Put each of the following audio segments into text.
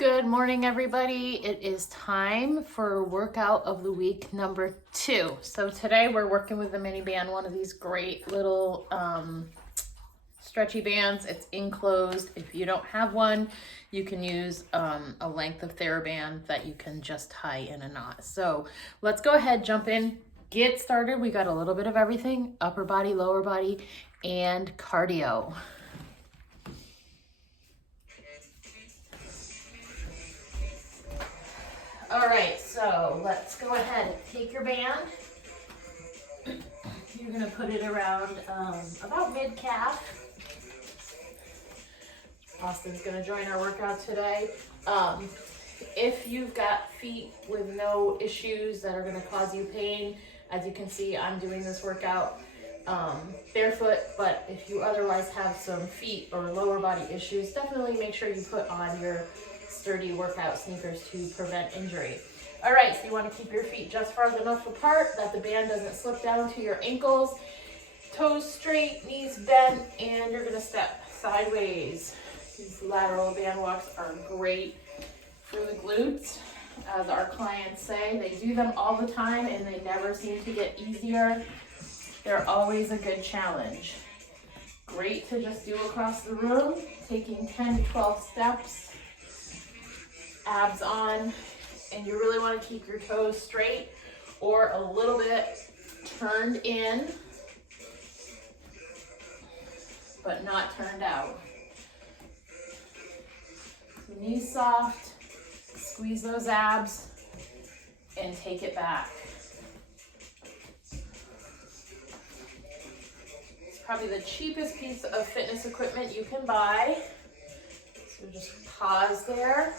Good morning, everybody. It is time for workout of the week number 2. So today we're working with the mini band, one of these great little stretchy bands. It's enclosed. If you don't have one, you can use a length of TheraBand that you can just tie in a knot. So let's go ahead, jump in, get started. We got a little bit of everything: upper body, lower body, and cardio. All right, so let's go ahead and take your band. You're gonna put it around about mid-calf. Austin's gonna join our workout today. If you've got feet with no issues that are gonna cause you pain, as you can see, I'm doing this workout barefoot, but if you otherwise have some feet or lower body issues, definitely make sure you put on your sturdy workout sneakers to prevent injury. All right, so you want to keep your feet just far enough apart that the band doesn't slip down to your ankles. Toes straight, knees bent, and you're gonna step sideways. These lateral band walks are great for the glutes. As our clients say, they do them all the time and they never seem to get easier. They're always a good challenge. Great to just do across the room, taking 10 to 12 steps. Abs on, and you really want to keep your toes straight or a little bit turned in, but not turned out. Knees soft, squeeze those abs, and take it back. It's probably the cheapest piece of fitness equipment you can buy. So just pause there.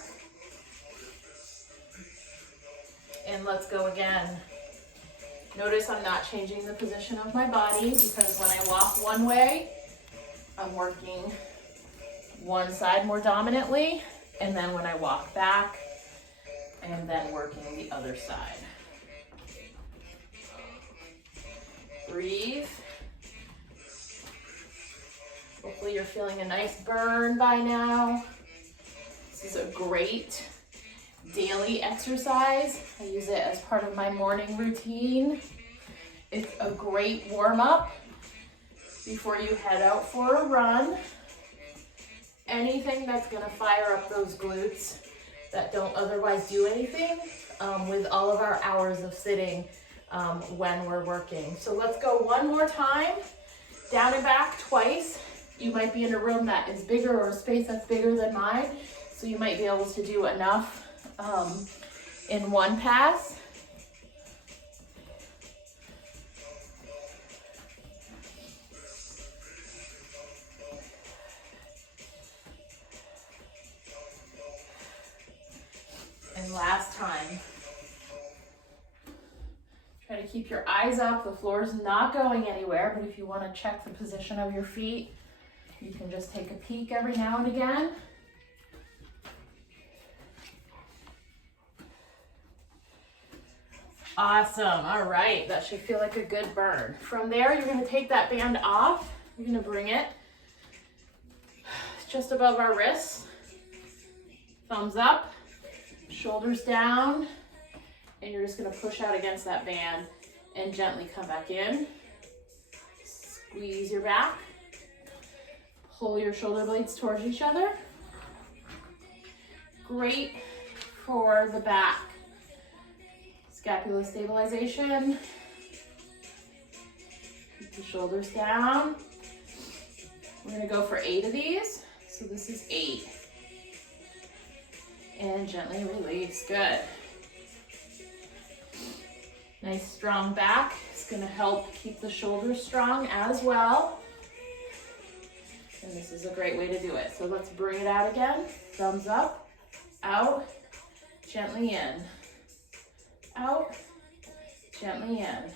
And let's go again. Notice I'm not changing the position of my body because when I walk one way, I'm working one side more dominantly, and then when I walk back, and then working the other side. Breathe. Hopefully you're feeling a nice burn by now. This is a great daily exercise. I use it as part of my morning routine. It's a great warm-up before you head out for a run. Anything that's gonna fire up those glutes that don't otherwise do anything with all of our hours of sitting when we're working. So let's go one more time, down and back twice. You might be in a room that is bigger or a space that's bigger than mine, so you might be able to do enough in one pass. And last time. Try to keep your eyes up. The floor is not going anywhere, but if you want to check the position of your feet, you can just take a peek every now and again. Awesome. All right. That should feel like a good burn. From there, you're going to take that band off. You're going to bring it just above our wrists. Thumbs up, shoulders down, and you're just going to push out against that band and gently come back in. Squeeze your back. Pull your shoulder blades towards each other. Great for the back. Scapula stabilization. Keep the shoulders down. We're gonna go for 8 of these. So this is 8. And gently release, good. Nice strong back. It's gonna help keep the shoulders strong as well. And this is a great way to do it. So let's bring it out again. Thumbs up, out, gently in. Out, gently in.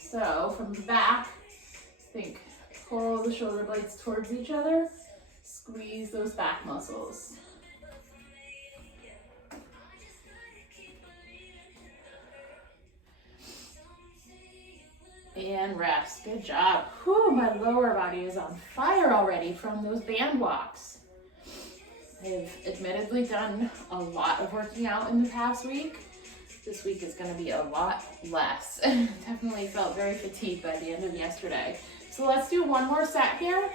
So from the back, think, pull the shoulder blades towards each other, squeeze those back muscles. And rest. Good job. Whew, my lower body is on fire already from those band walks. I've admittedly done a lot of working out in the past week. This week is gonna be a lot less. Definitely felt very fatigued by the end of yesterday. So let's do one more set here.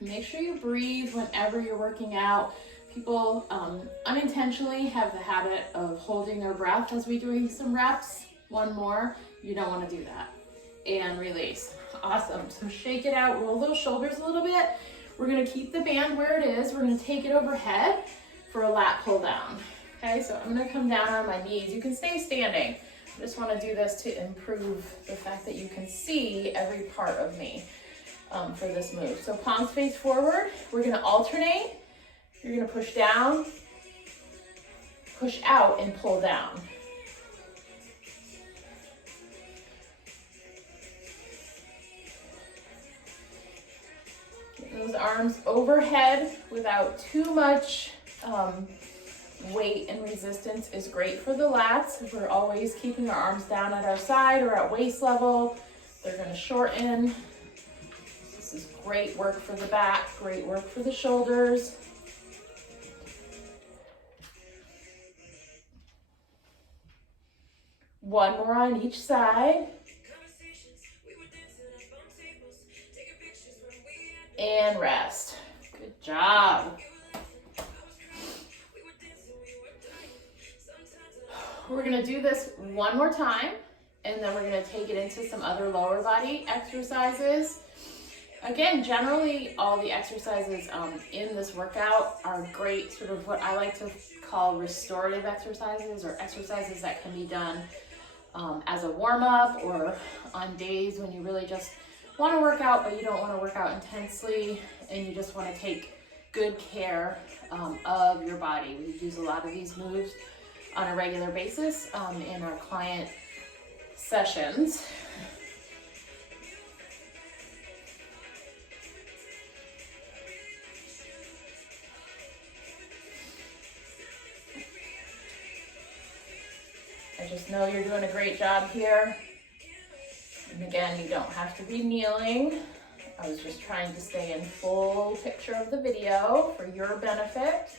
Make sure you breathe whenever you're working out. People unintentionally have the habit of holding their breath as we're doing some reps. One more, you don't want to do that. And release. Awesome. So shake it out, roll those shoulders a little bit. We're going to keep the band where it is. We're going to take it overhead for a lat pull down. Okay, so I'm going to come down on my knees. You can stay standing. I just want to do this to improve the fact that you can see every part of me for this move. So palms face forward. We're going to alternate. You're going to push down, push out, and pull down. Get those arms overhead without too much weight and resistance is great for the lats. If we're always keeping our arms down at our side or at waist level, they're going to shorten. This is great work for the back, great work for the shoulders. One more on each side. And rest. Good job. We're going to do this one more time, and then we're going to take it into some other lower body exercises. Again, generally all the exercises in this workout are great, sort of what I like to call restorative exercises, or exercises that can be done as a warm-up or on days when you really just want to work out but you don't want to work out intensely and you just want to take good care of your body. We use a lot of these moves on a regular basis in our client sessions. I just know you're doing a great job here. And again, you don't have to be kneeling. I was just trying to stay in full picture of the video for your benefit.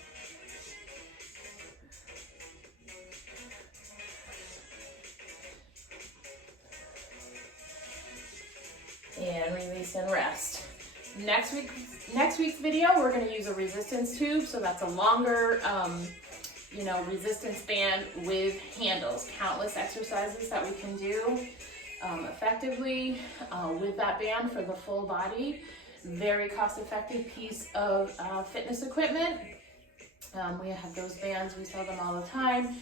And release and rest. Next week's video, we're going to use a resistance tube. So that's a longer, resistance band with handles. Countless exercises that we can do effectively with that band for the full body. Very cost-effective piece of fitness equipment. We have those bands, we sell them all the time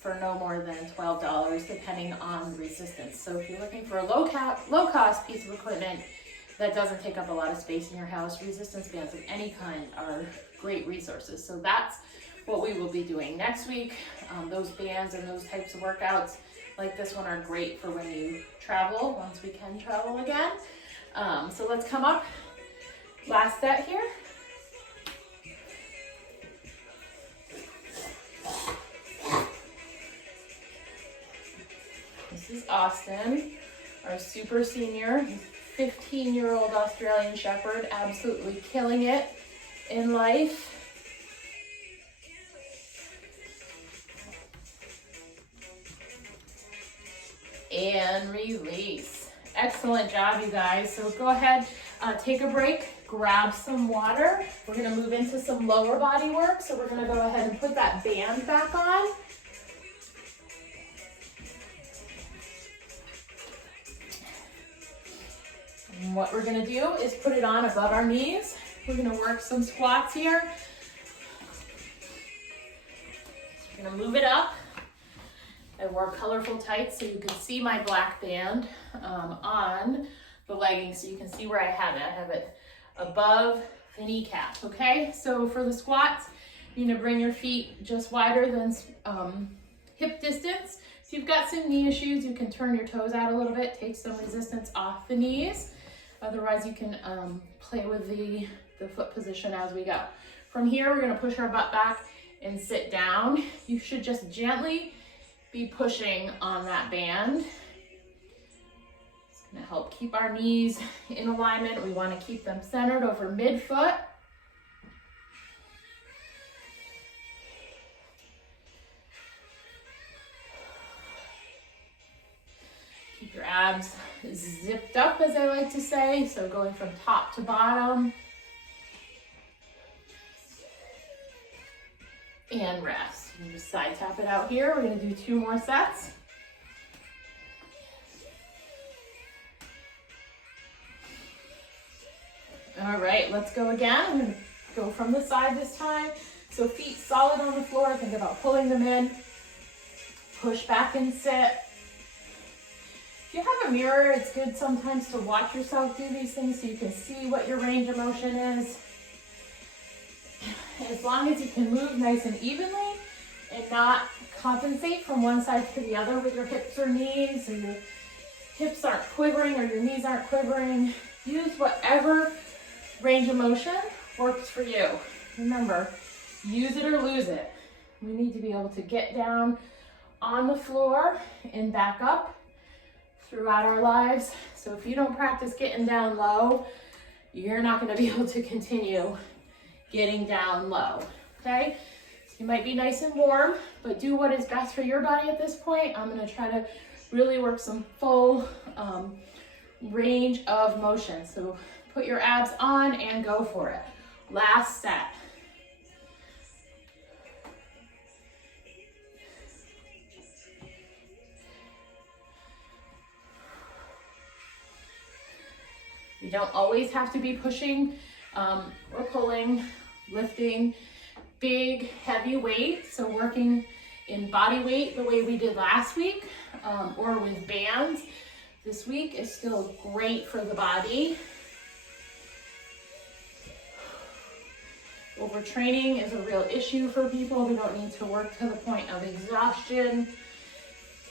for no more than $12 depending on resistance. So if you're looking for a low-cost piece of equipment that doesn't take up a lot of space in your house, resistance bands of any kind are great resources. So that's what we will be doing next week. Those bands and those types of workouts like this one are great for when you travel, once we can travel again. So let's come up. Last set here. This is Austin, our super senior, 15-year-old Australian Shepherd, absolutely killing it in life. And release. Excellent job, you guys. So go ahead, take a break, grab some water. We're gonna move into some lower body work. So we're gonna go ahead and put that band back on. And what we're gonna do is put it on above our knees. We're gonna work some squats here. So we're gonna move it up. I wore colorful tights so you can see my black band on the leggings, so you can see where I have it. I have it above the kneecap, okay? So for the squats, you're gonna bring your feet just wider than hip distance. If you've got some knee issues, you can turn your toes out a little bit, take some resistance off the knees. Otherwise, you can play with the foot position as we go. From here, we're gonna push our butt back and sit down. You should just gently be pushing on that band. It's gonna help keep our knees in alignment. We wanna keep them centered over midfoot. Keep your abs zipped up, as I like to say, so going from top to bottom. And rest. You just side tap it out here. We're going to do 2 more sets. All right, let's go again. I'm going to go from the side this time. So feet solid on the floor. Think about pulling them in. Push back and sit. If you have a mirror, it's good sometimes to watch yourself do these things so you can see what your range of motion is. As long as you can move nice and evenly and not compensate from one side to the other with your hips or knees, or your hips aren't quivering or your knees aren't quivering, use whatever range of motion works for you. Remember, use it or lose it. We need to be able to get down on the floor and back up throughout our lives. So if you don't practice getting down low, you're not going to be able to continue getting down low, okay? So you might be nice and warm, but do what is best for your body at this point. I'm going to try to really work some full range of motion. So put your abs on and go for it. Last set. You don't always have to be pushing or pulling, lifting big, heavy weight. So working in body weight the way we did last week, or with bands this week is still great for the body. Overtraining is a real issue for people. We don't need to work to the point of exhaustion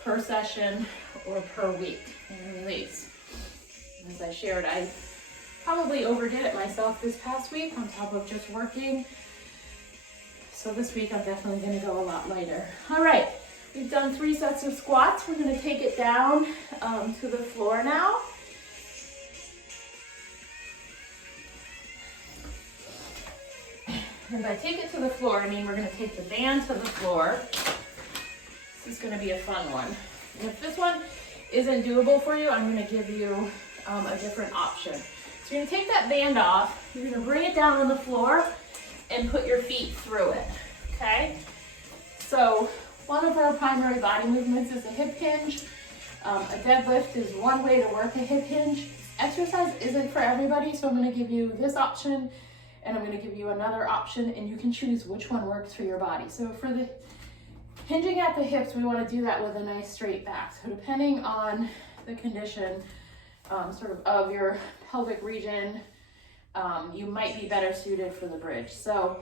per session or per week and release. As I shared, I probably overdid it myself this past week on top of just working. So this week I'm definitely going to go a lot lighter. All right, we've done 3 sets of squats. We're going to take it down to the floor now. And by take it to the floor, I mean we're going to take the band to the floor. This is going to be a fun one. And if this one isn't doable for you, I'm going to give you a different option. So you're going to take that band off, you're going to bring it down on the floor and put your feet through it, okay? So one of our primary body movements is a hip hinge. A deadlift is one way to work a hip hinge. Exercise isn't for everybody, so I'm going to give you this option and I'm going to give you another option, and you can choose which one works for your body. So for the hinging at the hips, we want to do that with a nice straight back. So depending on the condition sort of your pelvic region, you might be better suited for the bridge. So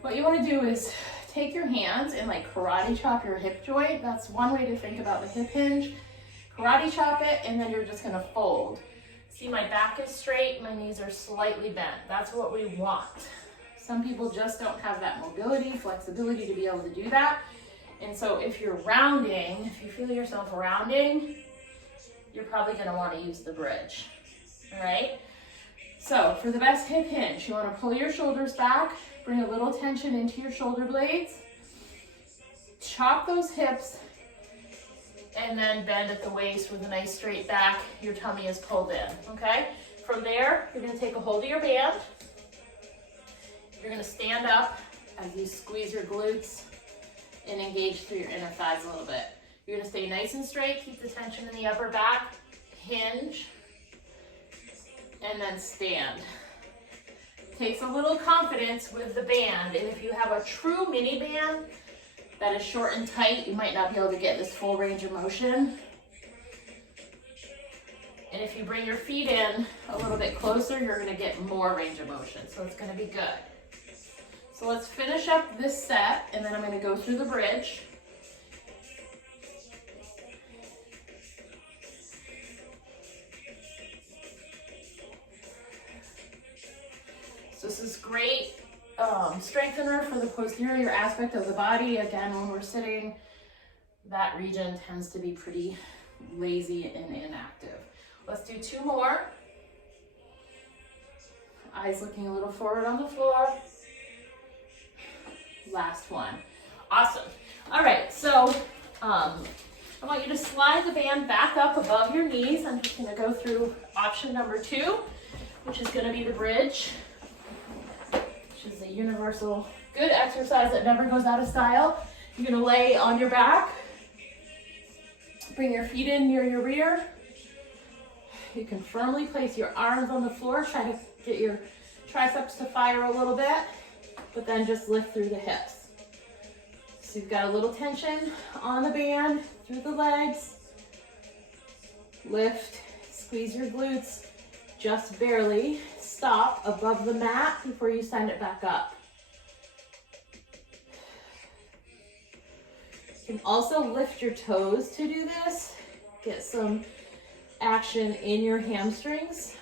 what you want to do is take your hands and like karate chop your hip joint. That's one way to think about the hip hinge. Karate chop it, and then you're just going to fold. See, my back is straight, my knees are slightly bent. That's what we want. Some people just don't have that mobility, flexibility to be able to do that. And so if you're rounding, if you feel yourself rounding, you're probably going to want to use the bridge. All right? So for the best hip hinge, you want to pull your shoulders back, bring a little tension into your shoulder blades, chop those hips, and then bend at the waist with a nice straight back. Your tummy is pulled in, okay? From there, you're gonna take a hold of your band. You're gonna stand up as you squeeze your glutes and engage through your inner thighs a little bit. You're gonna stay nice and straight, keep the tension in the upper back, hinge, and then stand. Takes a little confidence with the band, and if you have a true mini band that is short and tight, you might not be able to get this full range of motion. And if you bring your feet in a little bit closer, you're gonna get more range of motion, so it's gonna be good. So let's finish up this set, and then I'm gonna go through the bridge. So this is great strengthener for the posterior aspect of the body. Again, when we're sitting that region tends to be pretty lazy and inactive. Let's do 2 more. Eyes looking a little forward on the floor. Last one. Awesome. All right, so I want you to slide the band back up above your knees. I'm just gonna go through option number 2, which is gonna be the bridge, which is a universal good exercise that never goes out of style. You're gonna lay on your back, bring your feet in near your rear. You can firmly place your arms on the floor, try to get your triceps to fire a little bit, but then just lift through the hips. So you've got a little tension on the band through the legs. Lift, squeeze your glutes, just barely. Stop above the mat before you send it back up. You can also lift your toes to do this. Get some action in your hamstrings.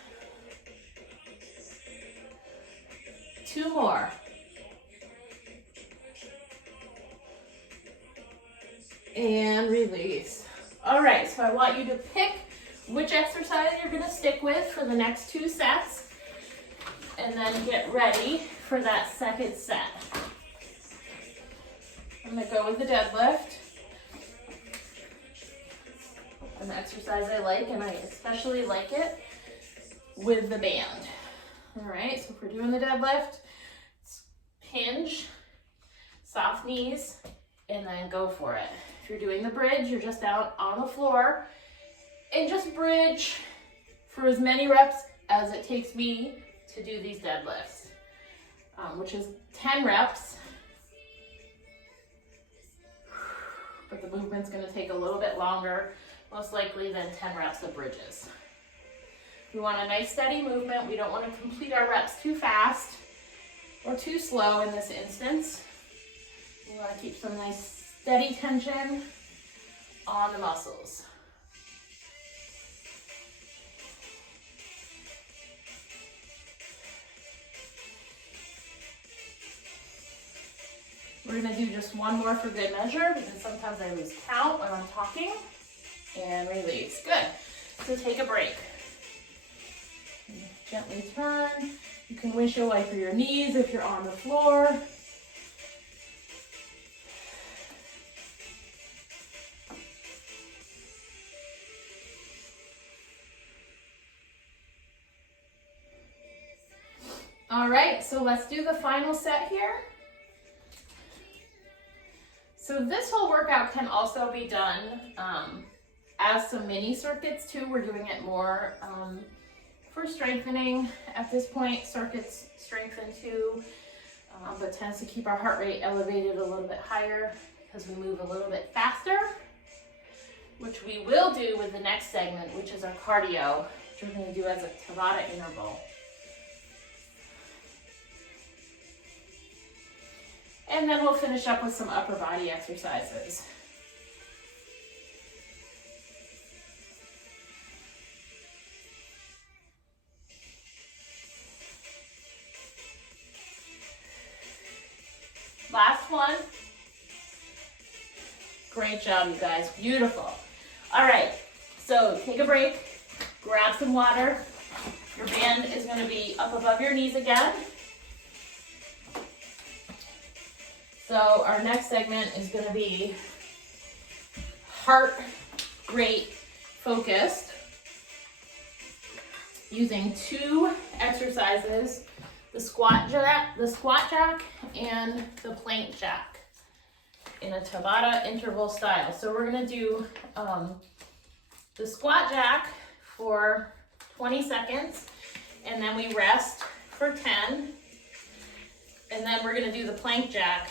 2 more. And release. All right, so I want you to pick which exercise you're gonna stick with for the next 2 sets, and then get ready for that second set. I'm gonna go with the deadlift. An exercise I like, and I especially like it with the band. All right, so if we're doing the deadlift, hinge, soft knees, and then go for it. If you're doing the bridge, you're just out on the floor and just bridge for as many reps as it takes me to do these deadlifts, which is 10 reps. But the movement's gonna take a little bit longer, most likely than 10 reps of bridges. We want a nice steady movement. We don't want to complete our reps too fast or too slow in this instance. We want to keep some nice steady tension on the muscles. We're going to do just 1 more for good measure, because sometimes I lose count when I'm talking. And release. Good. So take a break. Gently turn. You can windshield wiper your knees if you're on the floor. All right, so let's do the final set here. So this whole workout can also be done as some mini circuits too. We're doing it more for strengthening at this point. Circuits strengthen too, but tends to keep our heart rate elevated a little bit higher because we move a little bit faster, which we will do with the next segment, which is our cardio, which we're going to do as a Tabata interval. And then we'll finish up with some upper body exercises. Last one. Great job, you guys. Beautiful. All right, so take a break, grab some water. Your band is going to be up above your knees again. So our next segment is going to be heart rate focused, using 2 exercises, the squat jack and the plank jack in a Tabata interval style. So we're going to do the squat jack for 20 seconds, and then we rest for 10, and then we're going to do the plank jack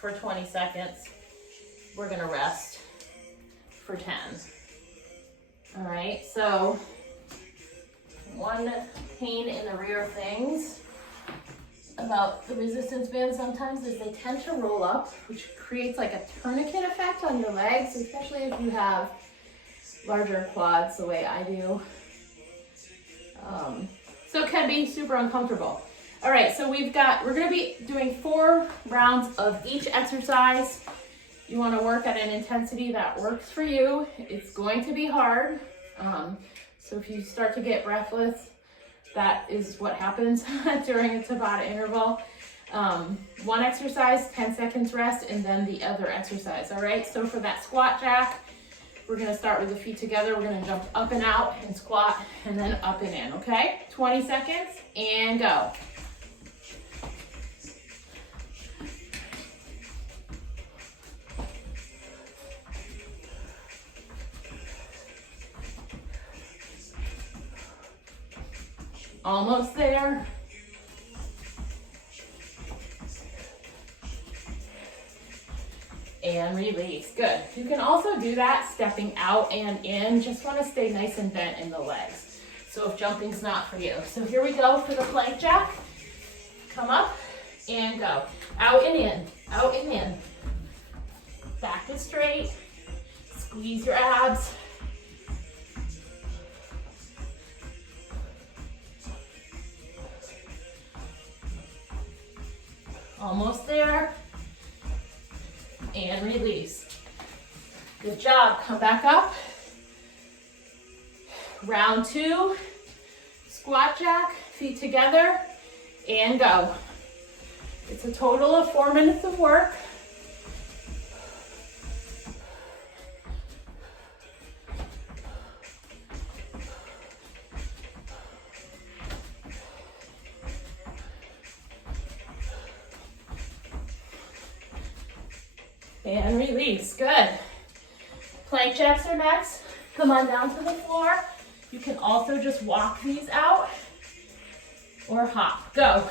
for 20 seconds. We're gonna rest for 10. All right, so one pain in the rear things about the resistance bands sometimes is they tend to roll up, which creates like a tourniquet effect on your legs, especially if you have larger quads the way I do. So it can be super uncomfortable. All right, so we're gonna be doing 4 rounds of each exercise, You want to work at an intensity that works for you. It's going to be hard. So if you start to get breathless, that is what happens during a Tabata interval. One exercise, 10 seconds rest, and then the other exercise, all right? So for that squat jack, we're gonna start with the feet together. We're gonna jump up and out and squat, and then up and in, okay? 20 seconds, and go. Almost there. And release, good. You can also do that stepping out and in. Just wanna stay nice and bent in the legs. So if jumping's not for you. So here we go for the plank jack. Come up and go. Out and in, out and in. Back is straight. Squeeze your abs. Almost there. And release. Good job. Come back up. Round 2. Squat jack, feet together, and go. It's a total of 4 minutes of work. And release, good. Plank jacks are next. Come on down to the floor. You can also just walk these out or hop, go.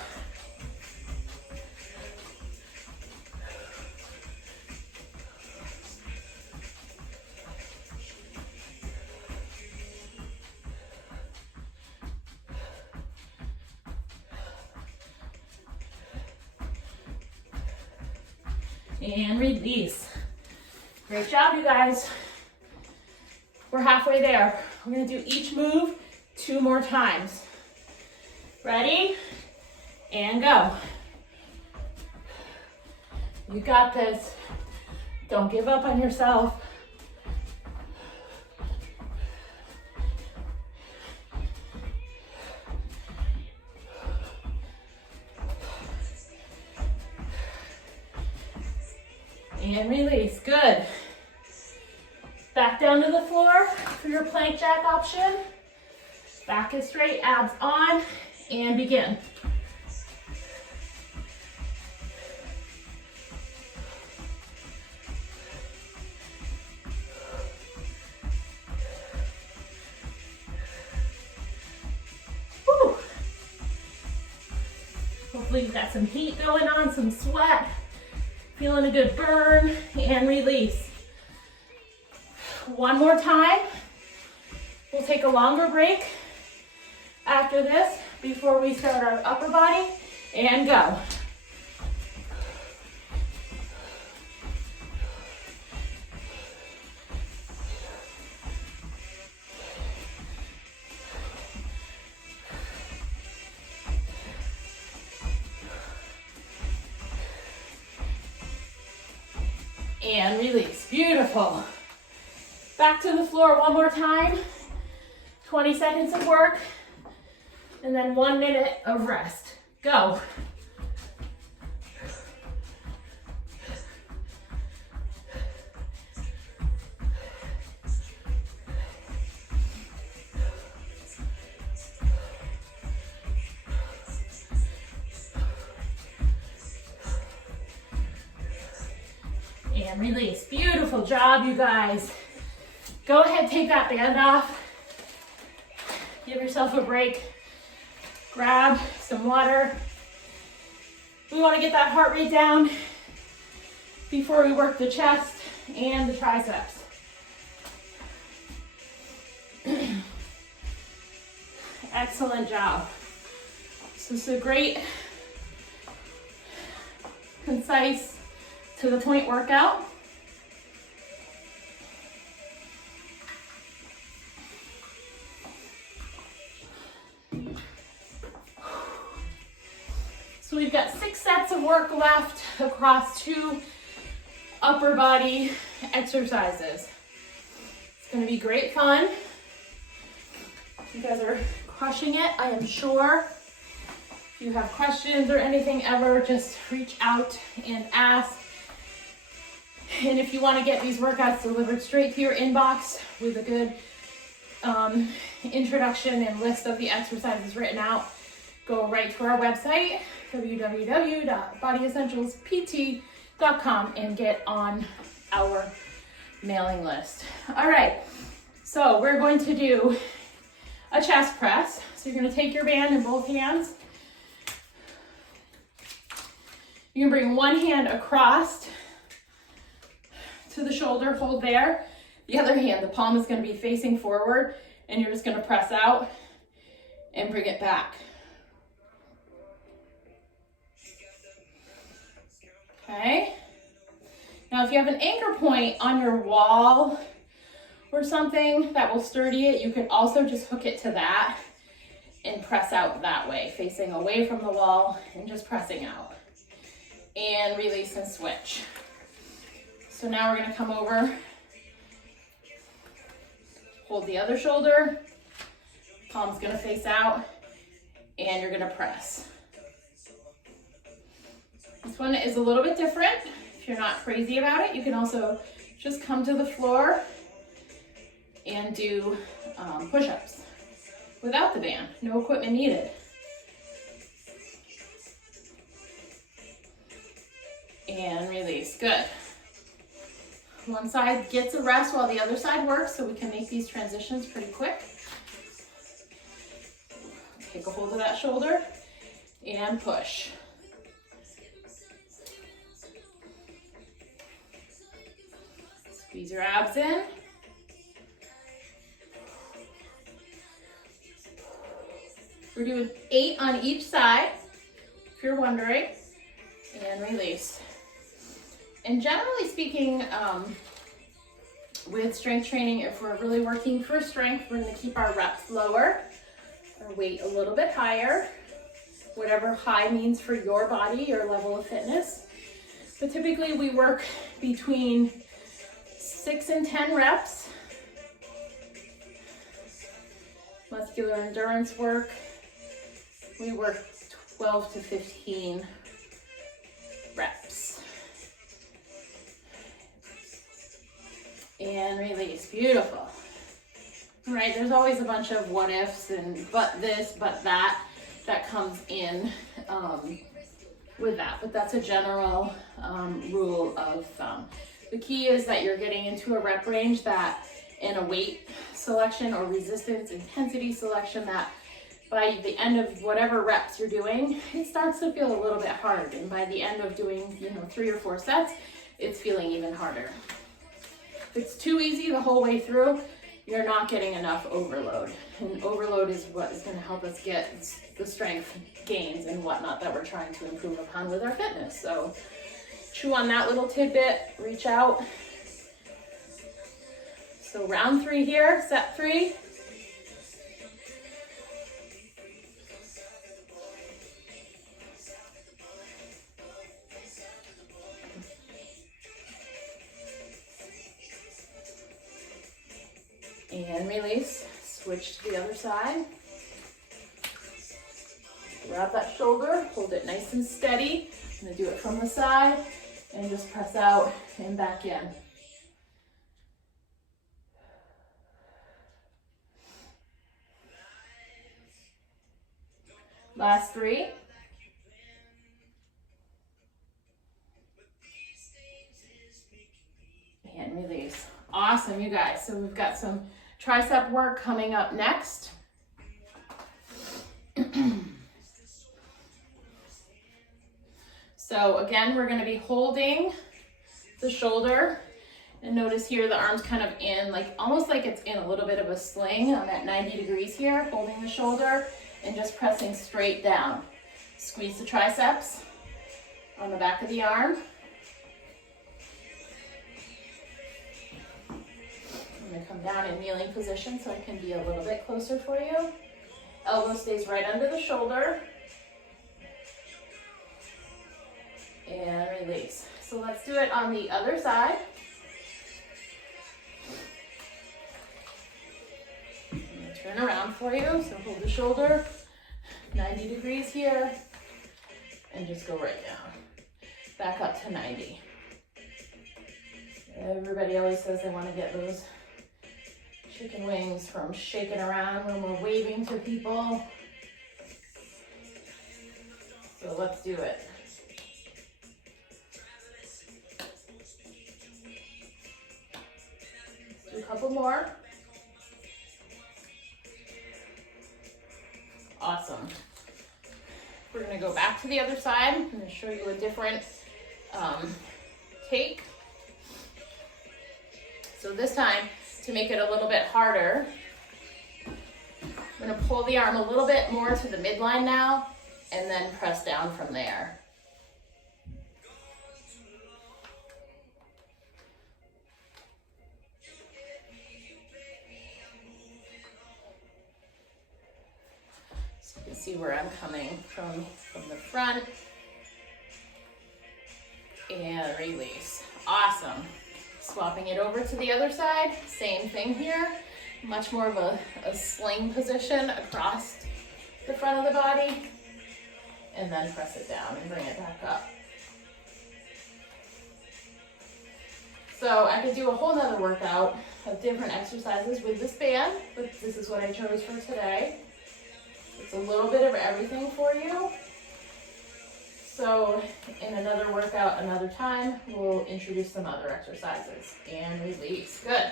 And release. Great job, you guys. We're halfway there. We're gonna do each move 2 more times. Ready? And go. You got this. Don't give up on yourself. And release, good. Back down to the floor for your plank jack option. Back is straight, abs on, and begin. Woo. Hopefully you've got some heat going on, some sweat. Feeling a good burn, and release. 1 more time. We'll take a longer break after this before we start our upper body, and go. And release, beautiful. Back to the floor 1 more time. 20 seconds of work, and then 1 minute of rest. Go. And release. Beautiful job, you guys. Go ahead, take that band off. Give yourself a break. Grab some water. We want to get that heart rate down before we work the chest and the triceps. Excellent job. So this is a great, concise, to the point workout. So we've got 6 sets of work left across 2 upper body exercises. It's gonna be great fun. You guys are crushing it, I am sure. If you have questions or anything ever, just reach out and ask. And if you want to get these workouts delivered straight to your inbox with a good introduction and list of the exercises written out, go right to our website, www.bodyessentialspt.com, and get on our mailing list. All right, so we're going to do a chest press. So you're going to take your band in both hands. You can bring one hand across to the shoulder, hold there. The other hand, the palm is going to be facing forward, and you're just going to press out and bring it back. Okay. Now, if you have an anchor point on your wall or something that will sturdy it, you can also just hook it to that and press out that way, facing away from the wall and just pressing out. And release and switch. So now we're going to come over, hold the other shoulder, palm's going to face out, and you're going to press. This one is a little bit different. If you're not crazy about it, you can also just come to the floor and do push-ups without the band. No equipment needed. And release. Good. One side gets a rest while the other side works, so we can make these transitions pretty quick. Take a hold of that shoulder and push. Squeeze your abs in. We're doing 8 on each side, if you're wondering, and release. And generally speaking, with strength training, if we're really working for strength, we're going to keep our reps lower, our weight a little bit higher, whatever high means for your body, your level of fitness. But typically we work between 6 and 10 reps. Muscular endurance work, we work 12 to 15 reps. And release. Beautiful. All right, there's always a bunch of what ifs and but this, but that comes in with that, but that's a general rule of thumb. The key is that you're getting into a rep range that in a weight selection or resistance intensity selection that by the end of whatever reps you're doing, it starts to feel a little bit hard. And by the end of doing, 3 or 4 sets, it's feeling even harder. If it's too easy the whole way through, you're not getting enough overload. And overload is what is going to help us get the strength gains and whatnot that we're trying to improve upon with our fitness. So chew on that little tidbit, reach out. So round 3 here, set 3. And release, switch to the other side. Grab that shoulder, hold it nice and steady. I'm gonna do it from the side and just press out and back in. Last 3. And release. Awesome, you guys. So we've got some tricep work coming up next. So again, we're going to be holding the shoulder, and notice here the arm's kind of in, like almost like it's in a little bit of a sling. I'm at 90 degrees here, holding the shoulder and just pressing straight down. Squeeze the triceps on the back of the arm. I'm going to come down in kneeling position so I can be a little bit closer for you. Elbow stays right under the shoulder. And release. So let's let's do it on the other side. I'm gonna turn around for you, so hold the shoulder, 90 degrees here, and just go right down. Back up to 90. Everybody always says they want to get those chicken wings from shaking around when we're waving to people. So let's do it. Let's do a couple more. Awesome. We're gonna go back to the other side. I'm gonna show you a different take. So this time, to make it a little bit harder, I'm gonna pull the arm a little bit more to the midline now, and then press down from there. So you can see where I'm coming from the front. And release. Awesome. Swapping it over to the other side, same thing here. Much more of a sling position across the front of the body. And then press it down and bring it back up. So I could do a whole nother workout of different exercises with this band, but this is what I chose for today. It's a little bit of everything for you. So in another workout, another time, we'll introduce some other exercises and release. Good.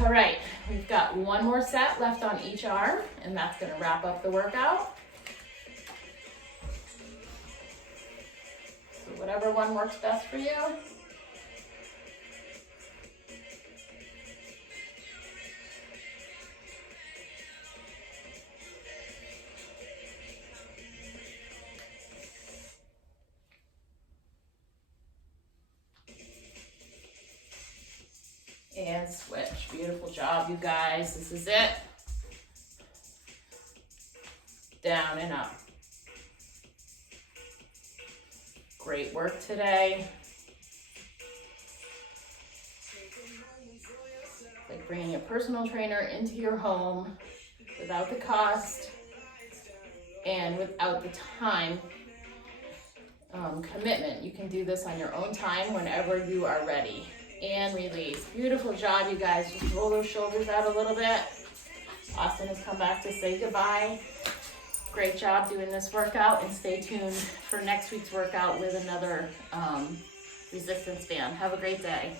All right, we've got one more set left on each arm, and that's gonna wrap up the workout. So whatever one works best for you. And switch. Beautiful job, you guys. This is it. Down and up. Great work today. Like bringing a personal trainer into your home without the cost and without the time commitment. You can do this on your own time whenever you are ready. And release. Beautiful job, you guys. Just roll those shoulders out a little bit. Austin has come back to say goodbye. Great job doing this workout, and stay tuned for next week's workout with another resistance band. Have a great day.